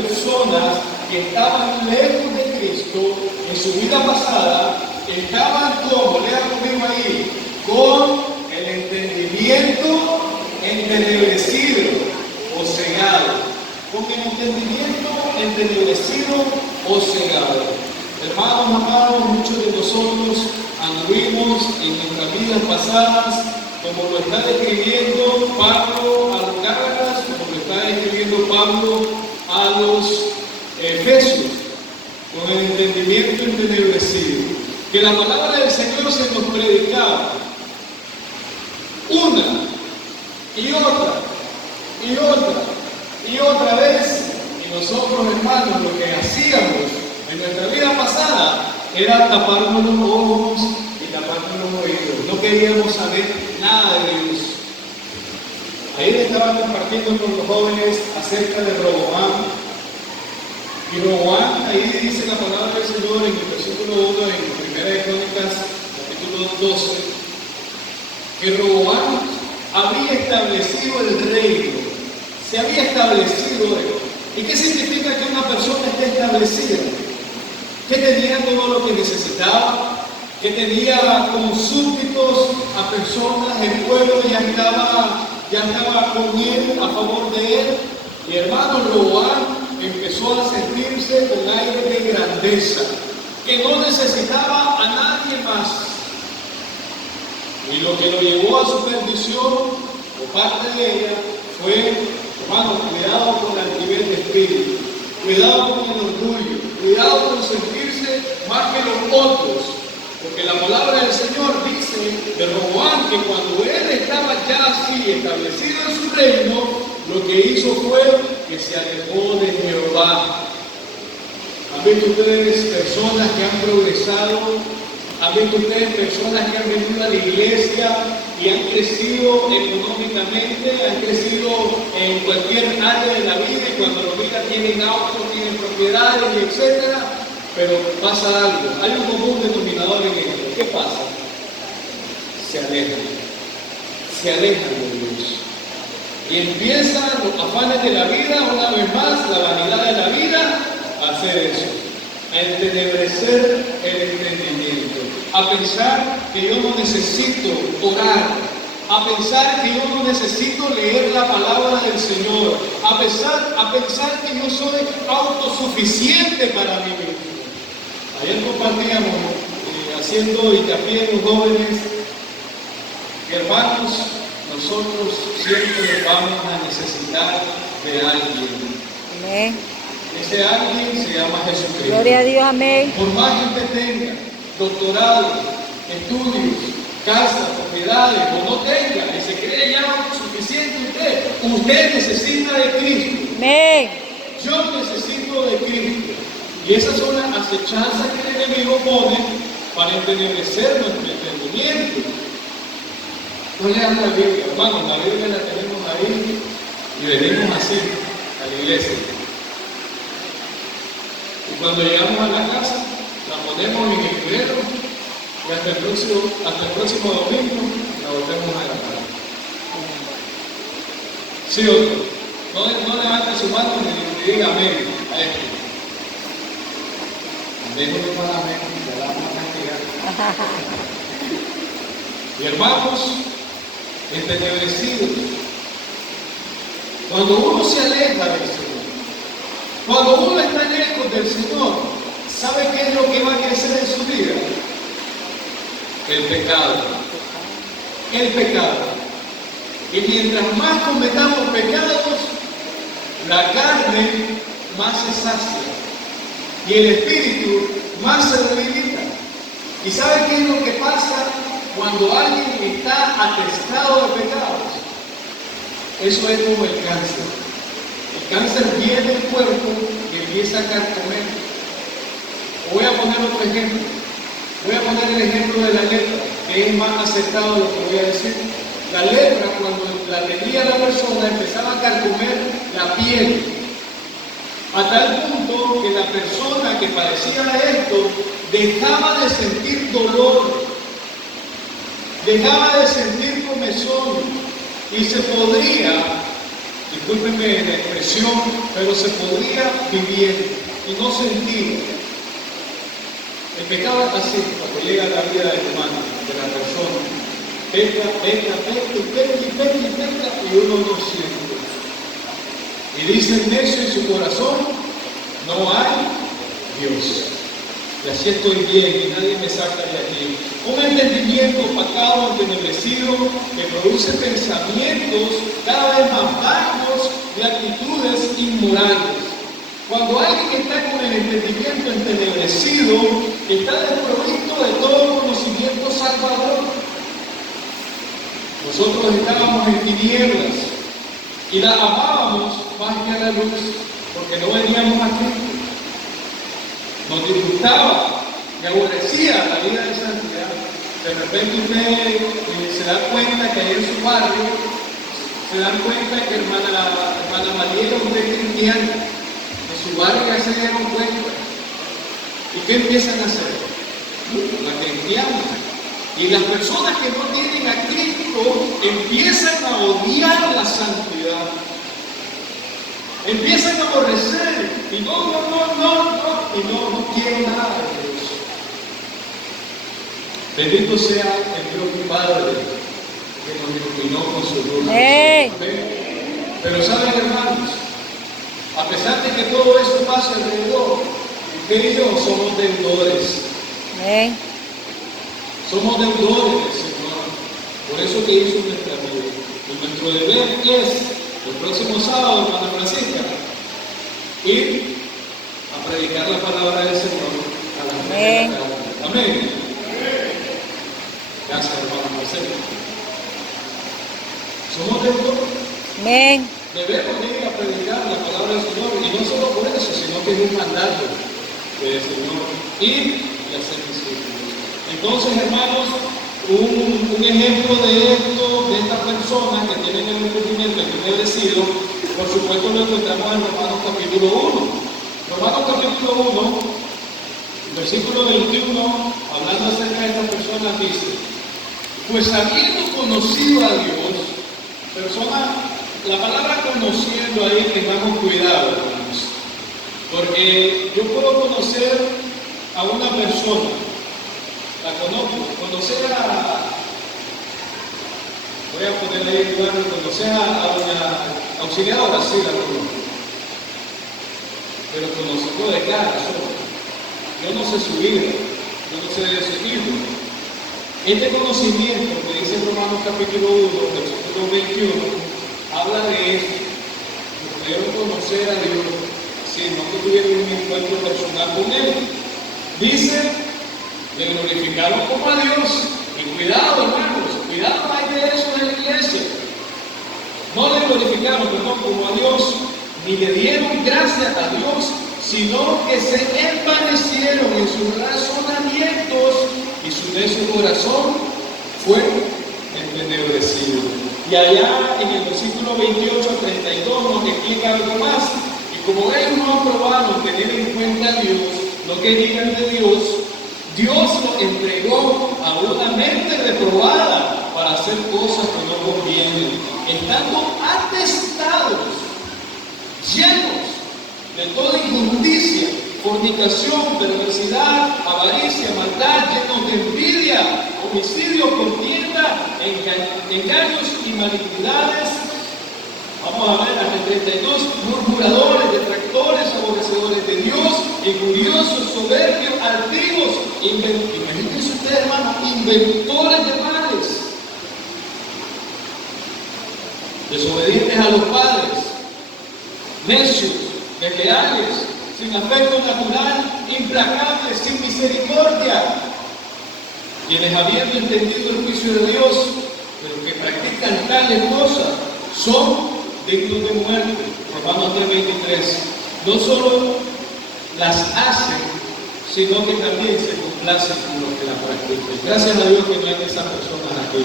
personas que estaban lejos de Cristo en su vida pasada, estaban como, lea conmigo ahí, con el entendimiento entenebrecido o cegado. Con el entendimiento entenebrecido o cegado. Hermanos amados, muchos de nosotros anduvimos en nuestras vidas pasadas, como lo está describiendo Pablo a los Gálatas, como lo está describiendo Pablo a los Efesios, con el entendimiento entenebrecido. Que la palabra del Señor se nos predicaba una y otra y otra y otra vez, y nosotros, hermanos, lo que hacíamos en nuestra vida pasada era taparnos los ojos y taparnos los oídos. No queríamos saber nada de Dios. Ayer estaba compartiendo con los jóvenes acerca de Roboam. Y Roboam, ahí dice la palabra del Señor en el versículo 1, en 1 de Crónicas, capítulo 12, que Roboam había establecido el reino. Se había establecido él. ¿Y qué significa que una persona esté establecida? Que tenía todo lo que necesitaba, que tenía como súbditos a personas, el pueblo ya estaba con él, a favor de él. Y hermano, Roboam empezó a sentirse con aire de grandeza, que no necesitaba a nadie más. Y lo que lo llevó a su perdición, por parte de ella, fue, hermano, cuidado con la altivez de espíritu, cuidado con el orgullo, cuidado con sentirse más que los otros, porque la palabra del Señor dice de Roboam que cuando él estaba ya así establecido en su reino, lo que hizo fue que se alejó de Jehová. ¿Han visto ustedes personas que han progresado? ¿Han visto ustedes personas que han venido a la iglesia y han crecido económicamente, han crecido en cualquier área de la vida, y cuando lo miran tienen autos, tienen propiedades, etcétera? Pero pasa algo, hay un común denominador en esto. ¿Qué pasa? Se alejan de Dios. Y empiezan los afanes de la vida, una vez más, la vanidad de la vida, a hacer eso, a entenebrecer el entendimiento, a pensar que yo no necesito orar, a pensar que yo no necesito leer la palabra del Señor, a pensar que yo soy autosuficiente para mí mismo. Ayer compartíamos, haciendo hincapié en los jóvenes, que hermanos, nosotros siempre vamos a necesitar de alguien. Amén. Ese alguien se llama Jesucristo. Gloria a Dios, amén. Por más que usted tenga doctorado, estudios, casa, propiedades, o no tenga, y se cree ya suficiente usted necesita de Cristo. Amén. Yo necesito de Cristo. Y esas son las acechanzas que el enemigo pone para entenebrecer nuestro entendimiento. No lean la Biblia, hermanos, la Biblia la tenemos ahí y venimos así a la iglesia. Y cuando llegamos a la casa, la ponemos en el librero y hasta el próximo domingo la volvemos a agarrar. ¿Sí o no? No levante su mano ni diga amén a esto. Amén no es para amén, ya la vamos a castigar. Y hermanos, entenebrecidos, cuando uno se aleja del Señor, cuando uno está lejos del Señor, ¿sabe qué es lo que va a crecer en su vida? El pecado. El pecado. Y mientras más cometamos pecados, la carne más se sacia y el espíritu más se debilita. ¿Y sabe qué es lo que pasa cuando alguien está atestado de pecados? Eso es como el cáncer. El cáncer viene del cuerpo y empieza a carcomer. Voy a poner otro ejemplo. Voy a poner el ejemplo de la lepra, que es más aceptado lo que voy a decir. La lepra, cuando la tenía la persona, empezaba a carcomer la piel, a tal punto que la persona que padecía esto dejaba de sentir dolor, dejaba de sentir comezón y se podría discúlpenme la expresión, pero se podría vivir y no sentir. El pecado es así, cuando llega a la vida del humano, de la persona. Peca, y uno no siente. Y dice el necio en su corazón, no hay Dios. Y así estoy bien y nadie me saca de aquí. Un entendimiento opacado, entenebrecido, que produce pensamientos cada vez más vagos y actitudes inmorales. Cuando alguien está con el entendimiento entenebrecido, está desprovisto de todo conocimiento salvador. Nosotros estábamos en tinieblas y la amábamos más que a la luz, porque no veníamos a Cristo. Nos disgustaba y aborrecía la vida de santidad. De repente usted se da cuenta que ahí en su barrio, se dan cuenta que hermana María era un cristiana. En su barrio ya se dieron cuenta. ¿Y qué empiezan a hacer? La cristiana. Y las personas que no tienen a Cristo empiezan a odiar la santidad. Empiezan a aborrecer y no quieren nada de Dios. Bendito sea el Dios Padre que nos iluminó con su luz. ¡Hey! Pero saben, hermanos, a pesar de que todo eso pasa alrededor, usted y yo somos deudores. Amén. Somos deudores del Señor. Por eso que hizo nuestra vida. Y nuestro deber es, el próximo sábado, hermana Francisca, ir a predicar la palabra del Señor a las 3 de la tarde. Amén. Gracias, hermano Marcelo. Somos deudores. Amén. Debemos ir a predicar la palabra del Señor, y no solo por eso, sino que es un mandato del Señor, ir y hacer discípulos. Entonces, hermanos, un ejemplo de esto, de estas personas que tienen el entendimiento entenebrecido, por supuesto lo encontramos en Romanos capítulo 1. Romanos capítulo 1, versículo 21, hablando acerca de estas personas, dice: pues habiendo conocido a Dios, la palabra conociendo ahí, tengamos cuidado, hermanos, porque yo puedo conocer a una persona, la conozco, conocer voy a ponerle ahí en lugar de conocer a una auxiliadora, sí la conozco, pero conozco de cara solo. Yo no sé su vida, yo no sé de su libro. Este conocimiento que dice Romanos capítulo 1, versículo 21, habla de esto. Pudieron conocer a Dios, no que tuvieron un encuentro personal con Él. Dice, le glorificaron como a Dios. Y cuidado, hermanos, cuidado, hay de eso en la iglesia. No le glorificaron, perdón, como a Dios, ni le dieron gracias a Dios, sino que se envanecieron en sus razonamientos y su necio corazón fue entenebrecido. Y allá en el versículo 28 al 32 nos explica algo más. Y como ellos no aprobaron tener en cuenta a Dios, lo que digan de Dios, Dios lo entregó a una mente reprobada para hacer cosas que no convienen, estando atestados, llenos de toda injusticia, fornicación, perversidad, avaricia, maldad, llenos de envidia, homicidio, contienda, engaños y malignidades. Vamos a ver, hasta el 32, murmuradores, detractores, aborrecedores de Dios, injuriosos, soberbios, altivos, imagínense ustedes, hermanos, inventores de males, desobedientes a los padres, necios, desleales, sin afecto natural, implacables, sin misericordia, quienes habiendo entendido el juicio de Dios, pero que practican tales cosas, son dignos de muerte. Romanos 3:23. No solo las hacen, sino que también se complacen con los que las practican. Gracias a Dios que no hay esas personas aquí.